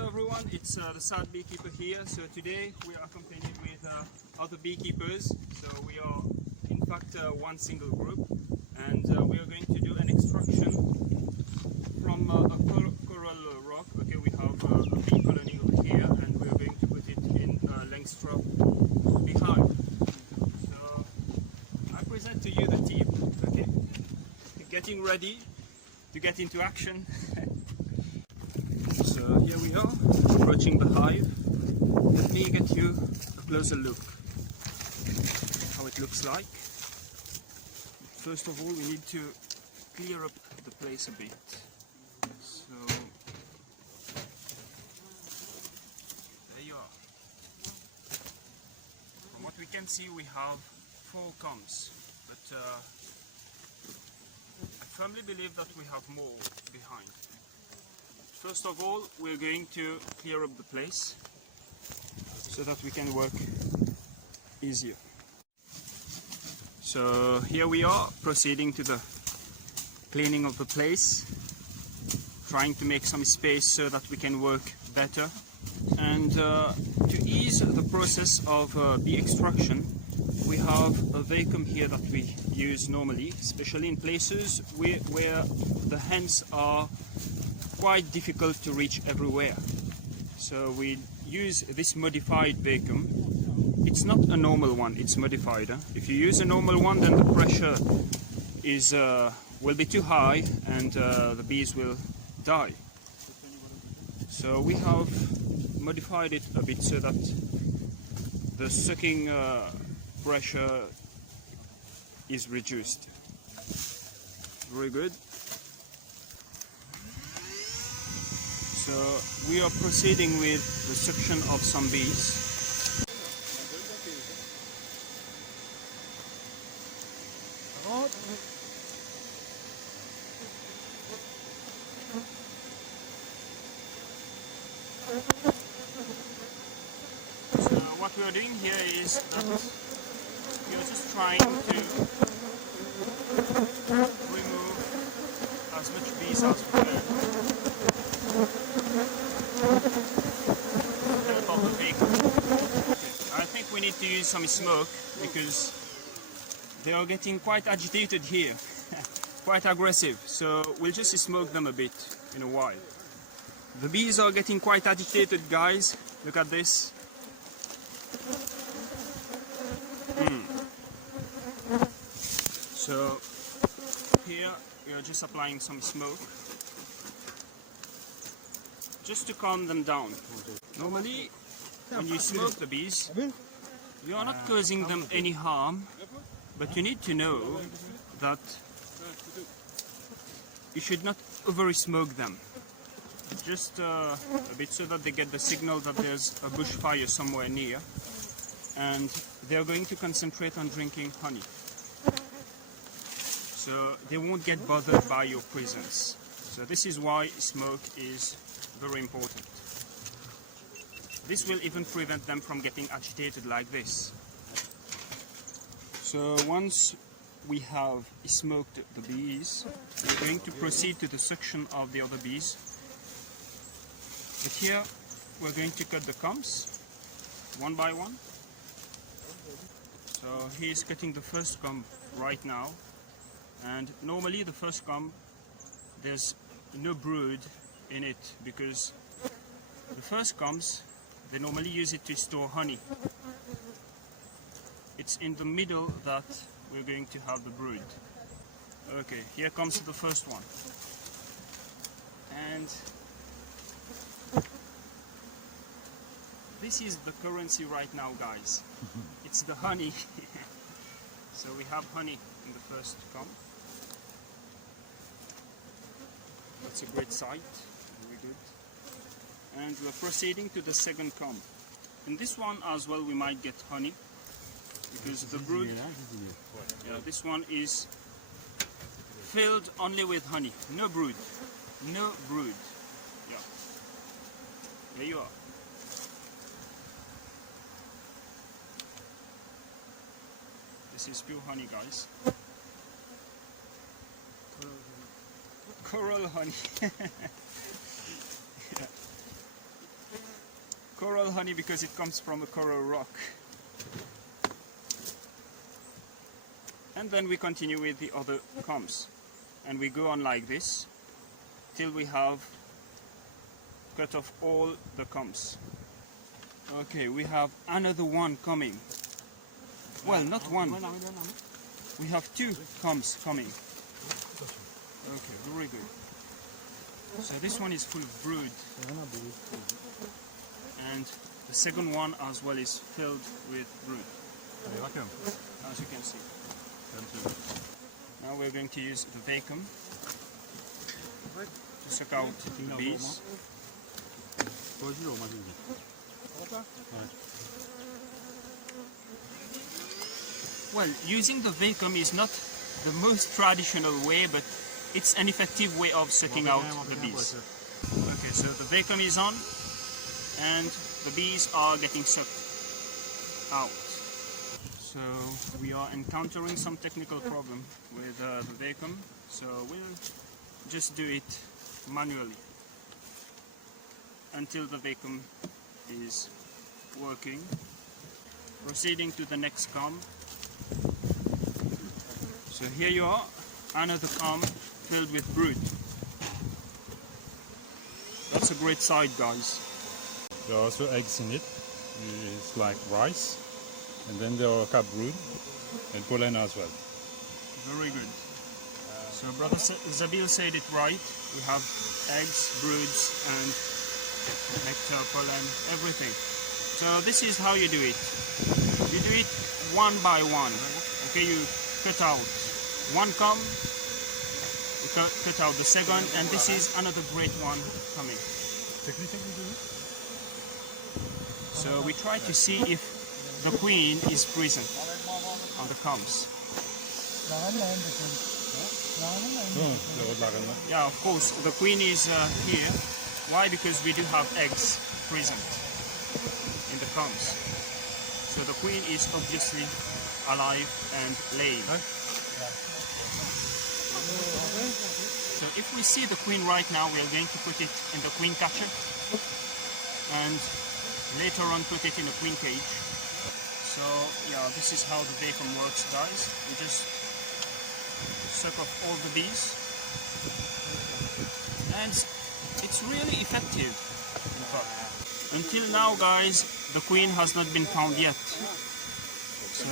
Hello everyone, it's the Sad Beekeeper here. So today we are accompanied with other beekeepers. So we are in fact one single group, and we are going to do an extraction from a coral rock. Okay, we have a bee colony over here, and we are going to put it in Langstroth behind. So I present to you the team. Okay, getting ready to get into action. So here we are, approaching the hive. Let me get you a closer look how it looks like. First of all, we need to clear up the place a bit. So there you are. From what we can see, we have 4 combs, but I firmly believe that we have more behind. First of all, we're going to clear up the place so that we can work easier. So here we are, proceeding to the cleaning of the place, trying to make some space so that we can work better. And to ease the process of bee extraction, we have a vacuum here that we use normally, especially in places where the hens are quite difficult to reach everywhere. So we use this modified vacuum. It's not a normal one, it's modified. If you use a normal one, then the pressure is will be too high, and the bees will die. So we have modified it a bit so that the sucking pressure is reduced. Very good. So we are proceeding with the suction of some bees. So what we are doing here is that we are just trying to remove as much bees as we can. I think we need to use some smoke because they are getting quite agitated here, quite aggressive, so we'll just smoke them a bit in a while. The bees are getting quite agitated, guys. Look at this. So here we are just applying some smoke just to calm them down. Normally, when you smoke the bees, you are not causing them any harm, but you need to know that you should not over smoke them. Just a bit so that they get the signal that there's a bushfire somewhere near, and they are going to concentrate on drinking honey. So they won't get bothered by your presence. So this is why smoke is very important. This will even prevent them from getting agitated like this. So once we have smoked the bees, we're going to proceed to the suction of the other bees. But here we're going to cut the combs one by one. So he's cutting the first comb right now, and normally the first comb, there's no brood in it, because the first combs, they normally use it to store honey. It's in the middle that we're going to have the brood. Okay, here comes the first one. And this is the currency right now, guys. It's the honey. So we have honey in the first comb. That's a great sight. Very good. And we're proceeding to the second comb. In this one as well we might get honey, because the brood, this one is filled only with honey, no brood, no brood. Yeah, there you are. This is pure honey, guys. Coral honey. Yeah. Coral honey because it comes from a coral rock. And then we continue with the other combs. And we go on like this till we have cut off all the combs. Okay, we have another one coming. Well, not one. We have two combs coming. Okay, very good. So this one is full of brood. And the second one as well is filled with brood, as you can see. Now we're going to use the vacuum to suck out the bees. Well, using the vacuum is not the most traditional way, but it's an effective way of sucking out the bees. Okay, so the vacuum is on and the bees are getting sucked out. So we are encountering some technical problem with the vacuum, so we'll just do it manually until the vacuum is working. Proceeding to the next comb. So here you are, another comb filled with brood. That's a great sight, guys. There are also eggs in it. It's like rice. And then there are cap brood and pollen as well. Very good. So Brother Zabil said it right. We have eggs, broods, and nectar, pollen, everything. So this is how you do it. You do it one by one. Okay, you cut out one comb, you cut out the second, and this is another great one coming. So we try to see if the queen is present on the combs. Yeah, of course, the queen is here. Why? Because we do have eggs present in the combs. So the queen is obviously alive and laying. So if we see the queen right now, we are going to put it in the queen catcher and later on put it in a queen cage. So yeah, this is how the vacuum works, guys. You just suck off all the bees, and it's really effective, in fact. Until now, guys, the queen has not been found yet. So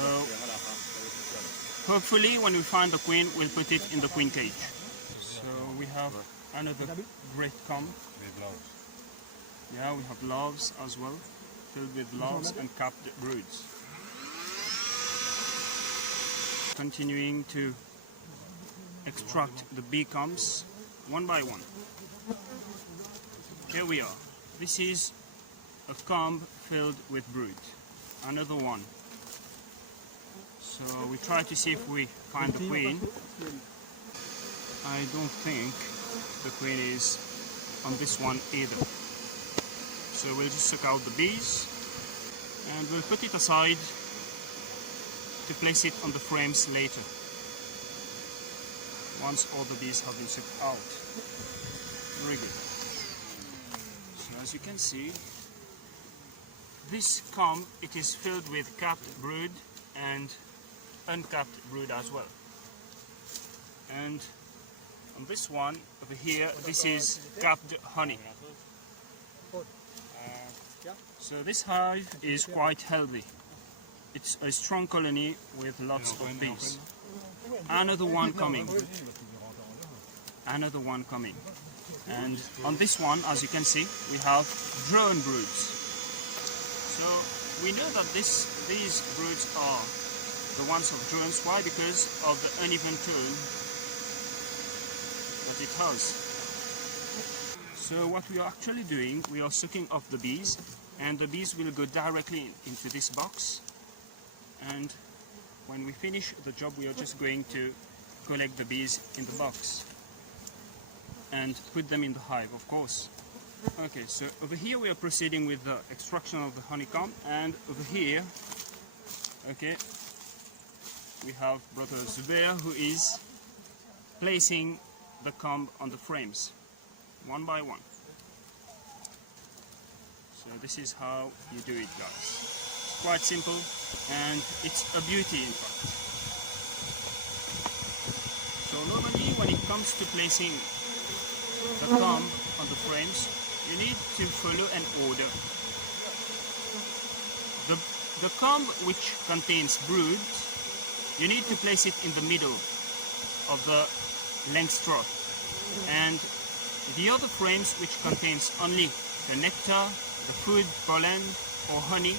hopefully when we find the queen, we'll put it in the queen cage. So we have another great comb. Yeah, we have larvae as well, filled with larvae and capped broods. Continuing to extract the bee combs one by one. Here we are. This is a comb filled with brood. Another one. So we try to see if we find the queen. I don't think the queen is on this one either. So we'll just suck out the bees and we'll put it aside to place it on the frames later, once all the bees have been sucked out. Very good. So as you can see, this comb, it is filled with capped brood and uncapped brood as well. And on this one over here, this is capped honey. So this hive is quite healthy. It's a strong colony with lots of bees. Another one coming. Another one coming. And on this one, as you can see, we have drone broods. So we know that these broods are the ones of drones. Why? Because of the uneven tone that it has. So what we are actually doing, we are sucking off the bees, and the bees will go directly into this box. And when we finish the job, we are just going to collect the bees in the box and put them in the hive, of course. Okay, so over here we are proceeding with the extraction of the honeycomb, and over here, okay, we have Brother Zubair who is placing the comb on the frames, one by one. So So this is how you do it, guys. It's quite simple and it's a beauty in fact. So normally when it comes to placing the comb on the frames, you need to follow an order. The comb which contains brood, you need to place it in the middle of the length trough, and the other frames which contains only the nectar, the food, pollen or honey,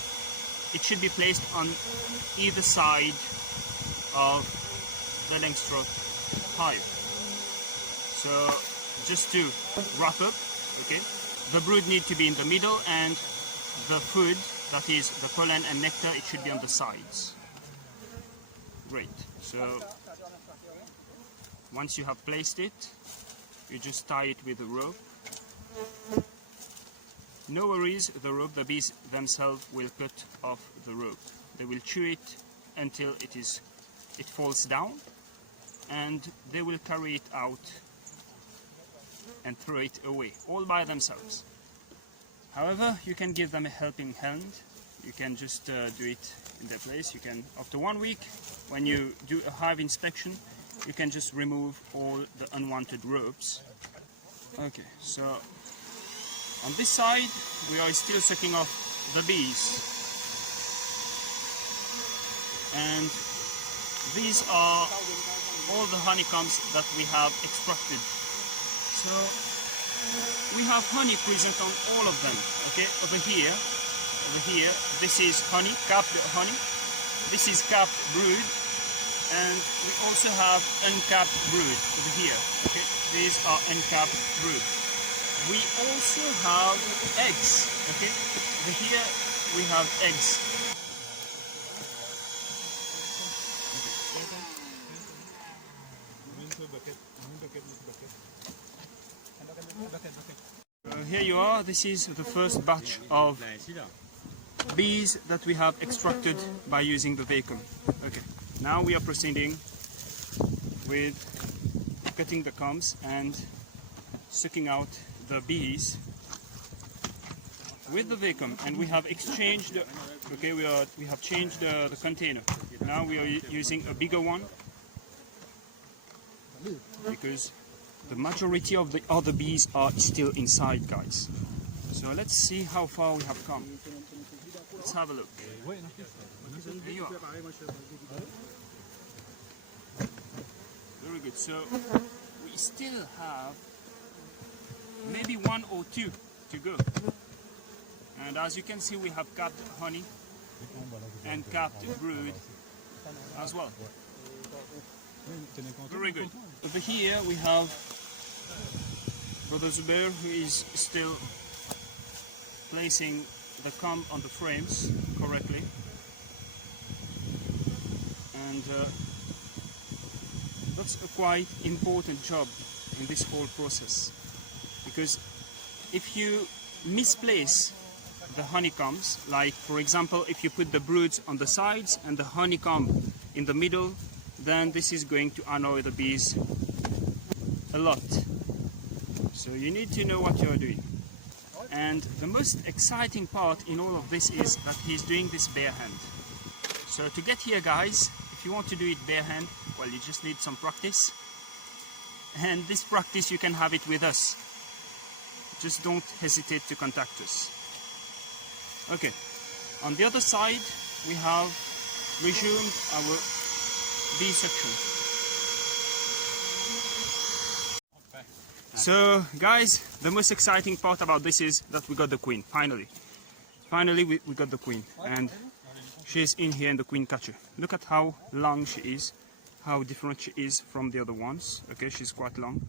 it should be placed on either side of the length trough hive. So just to wrap up, okay, the brood need to be in the middle and the food, that is the pollen and nectar, it should be on the sides. Great. So once you have placed it, you just tie it with a rope. No worries, the rope, the bees themselves will cut off the rope. They will chew it until it falls down, and they will carry it out and throw it away, all by themselves. However, you can give them a helping hand. You can just do it in their place. You can, after 1 week, when you do a hive inspection, you can just remove all the unwanted ropes. Okay, so on this side, we are still sucking off the bees. And these are all the honeycombs that we have extracted. So we have honey present on all of them. Okay, over here, this is honey, capped honey. This is capped brood, and we also have uncapped brood over here. Okay, these are uncapped brood. We also have eggs. Okay, over here we have eggs. Here you are. This is the first batch of bees that we have extracted by using the vacuum. Okay, now we are proceeding with cutting the combs and sucking out the bees with the vacuum. And we have exchanged. Okay, we have changed the container. Now we are using a bigger one because the majority of the other bees are still inside, guys. So let's see how far we have come. Let's have a look. Here you are. Very good. So we still have maybe 1 or 2 to go. And as you can see, we have capped honey and capped brood as well. Very good. Over here we have Brother Zubair, who is still placing the comb on the frames correctly, and that's a quite important job in this whole process, because if you misplace the honeycombs, like for example if you put the broods on the sides and the honeycomb in the middle, then this is going to annoy the bees a lot. So you need to know what you're doing. And the most exciting part in all of this is that he's doing this bare hand. So to get here, guys, if you want to do it bare hand, well, you just need some practice. And this practice you can have it with us. Just don't hesitate to contact us. Okay, on the other side we have resumed our bee section. So guys, the most exciting part about this is that we got the queen, finally. Finally we got the queen, and she's in here in the queen catcher. Look at how long she is, how different she is from the other ones. Okay, she's quite long.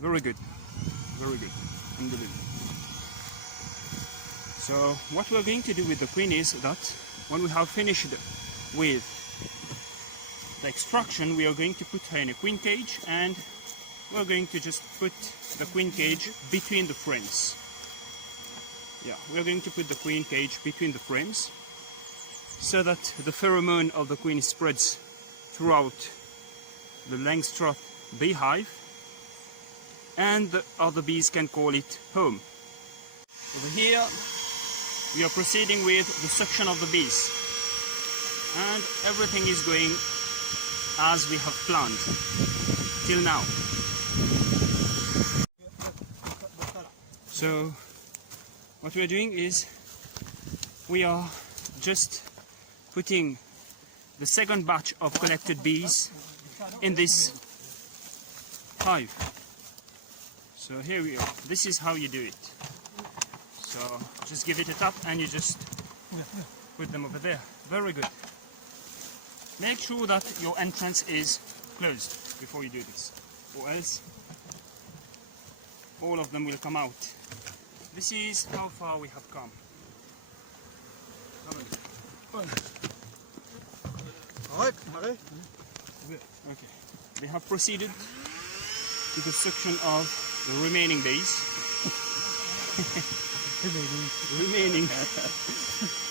Very good, very good. Unbelievable. So what we're going to do with the queen is that when we have finished with the extraction, we are going to put her in a queen cage, and we're going to just put the queen cage between the frames. Yeah, we're going to put the queen cage between the frames so that the pheromone of the queen spreads throughout the Langstroth beehive, and the other bees can call it home. Over here we are proceeding with the suction of the bees. And everything is going as we have planned till now. So what we are doing is we are just putting the second batch of collected bees in this hive. So here we are. This is how you do it. So just give it a tap and you just put them over there. Very good. Make sure that your entrance is closed before you do this, or else all of them will come out. This is how far we have come. Okay. We have proceeded to the suction of the remaining bees. Remaining.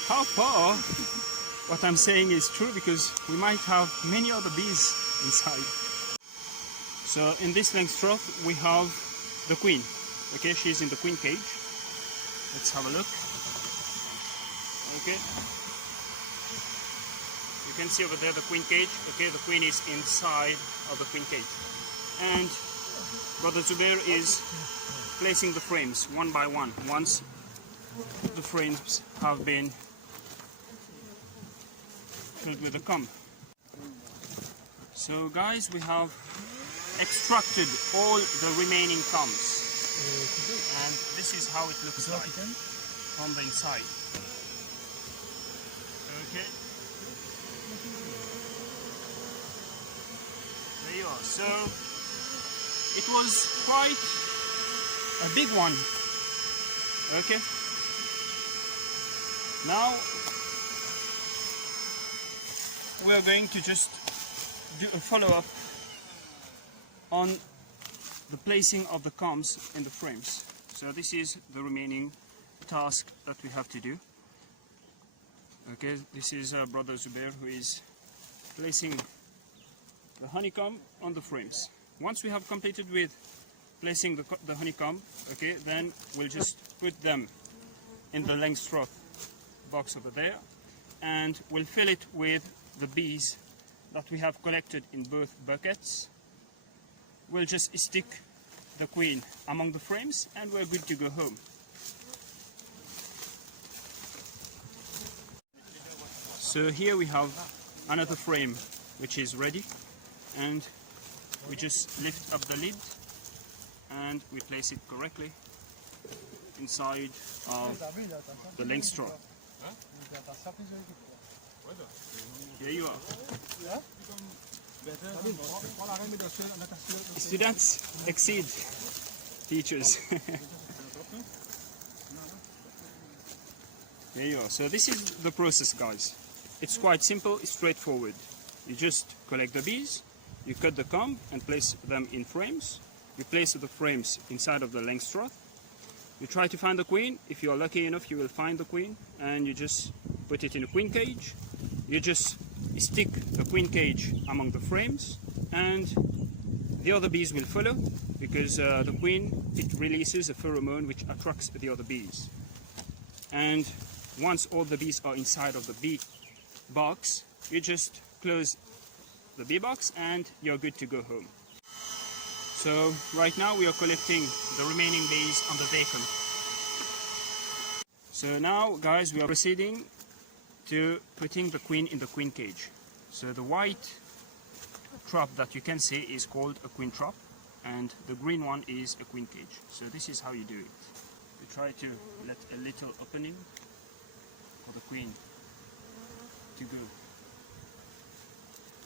How far? What I'm saying is true, because we might have many other bees inside. So in this langstroth we have the queen. Okay, she's in the queen cage. Let's have a look. Okay. You can see over there the queen cage. Okay, the queen is inside of the queen cage. And Brother Zubair is placing the frames one by one. Once the frames have been filled with the comb. So guys, we have extracted all the remaining combs. And this is how it looks like from the inside. Okay. There you are. So it was quite a big one. Okay. Now we are going to just do a follow-up on the placing of the combs in the frames. So this is the remaining task that we have to do. Okay, this is Brother Zubair who is placing the honeycomb on the frames. Once we have completed with placing the honeycomb, okay, then we'll just put them in the langstroth box over there, and we'll fill it with the bees that we have collected in both buckets. We'll just stick the queen among the frames and we're good to go home. So here we have another frame which is ready, and we just lift up the lid and we place it correctly inside of the langstroth. Here you are. Students exceed teachers. There you are. So this is the process, guys. It's quite simple, it's straightforward. You just collect the bees, you cut the comb and place them in frames. You place the frames inside of the langstroth. You try to find the queen. If you are lucky enough, you will find the queen, and you just put it in a queen cage. You just stick the queen cage among the frames, and the other bees will follow, because the queen, it releases a pheromone which attracts the other bees. And once all the bees are inside of the bee box, you just close the bee box and you're good to go home. So right now we are collecting the remaining bees on the vehicle. So now, guys, we are proceeding to putting the queen in the queen cage. So the white trap that you can see is called a queen trap, and the green one is a queen cage. So this is how you do it. You try to let a little opening for the queen to go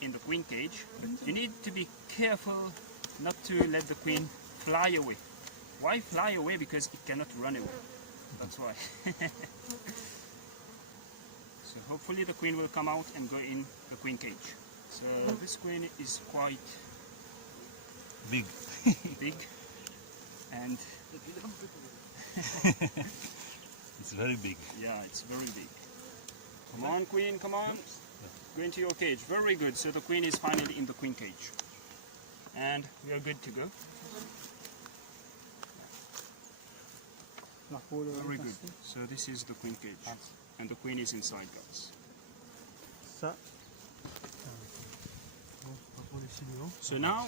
in the queen cage, but you need to be careful not to let the queen fly away. Why fly away? Because it cannot run away. That's why. So hopefully the queen will come out and go in the queen cage. So this queen is quite Big. big, and It's very big. yeah, it's very big. Come on, queen, come on. Go into your cage. Very good. So the queen is finally in the queen cage. And we are good to go. Very good. So this is the queen cage. And the queen is inside, guys. Ça. So now,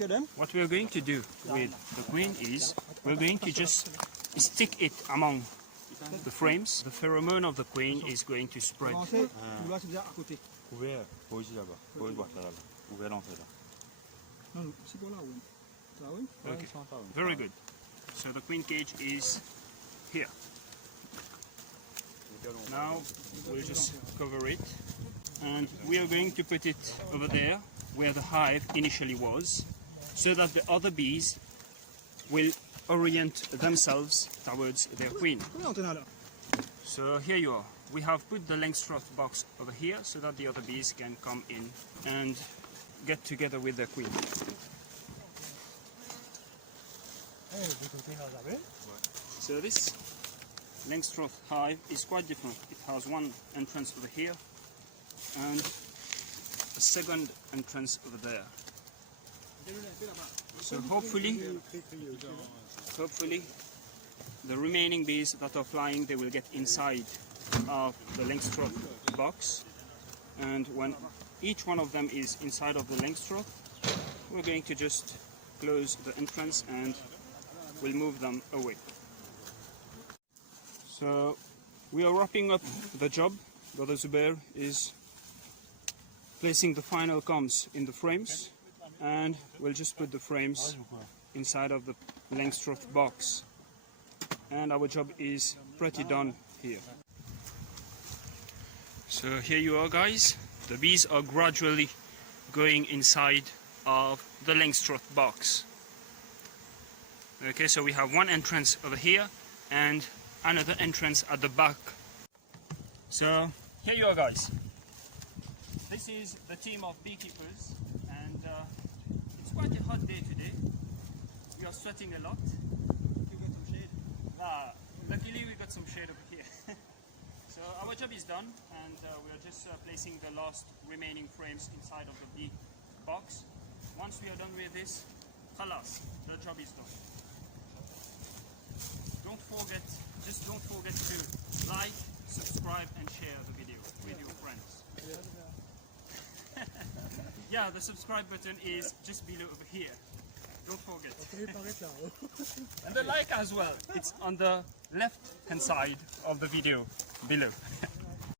Adam. what we're going to do with the queen is, we're going to just stick it among the frames. The pheromone of the queen is going to spread. Tu vois, c'est bien à côté. Ouvert, poser là-bas. Poser droite là-bas. Ouvert l'entrée là. Non, non, c'est pour là, oui. Ça, oui. Okay, very good. So the queen cage is here. Now we'll just cover it, and we are going to put it over there where the hive initially was, so that the other bees will orient themselves towards their queen. Oui, on là. So here you are. We have put the Langstroth box over here so that the other bees can come in and get together with their queen. So this Langstroth hive is quite different. It has one entrance over here and a second entrance over there. So hopefully the remaining bees that are flying, they will get inside of the Langstroth box, and when each one of them is inside of the Langstroth, we're going to just close the entrance and we'll move them away. So we are wrapping up the job. Brother Zubair is placing the final combs in the frames, and we'll just put the frames inside of the Langstroth box, and our job is pretty done here. So here you are, guys. The bees are gradually going inside of the Langstroth box. Okay, so we have one entrance over here and another entrance at the back. So here you are, guys. This is the team of beekeepers, and it's quite a hot day today. We are sweating a lot. You got some shade. Luckily we got some shade over here. So our job is done, and we are just placing the last remaining frames inside of the bee box. Once we are done with this, khalas, the job is done. Just don't forget to like, subscribe and share the video with your friends. Yeah, the subscribe button is just below over here. Don't forget. And the like as well. It's on the left hand side of the video below.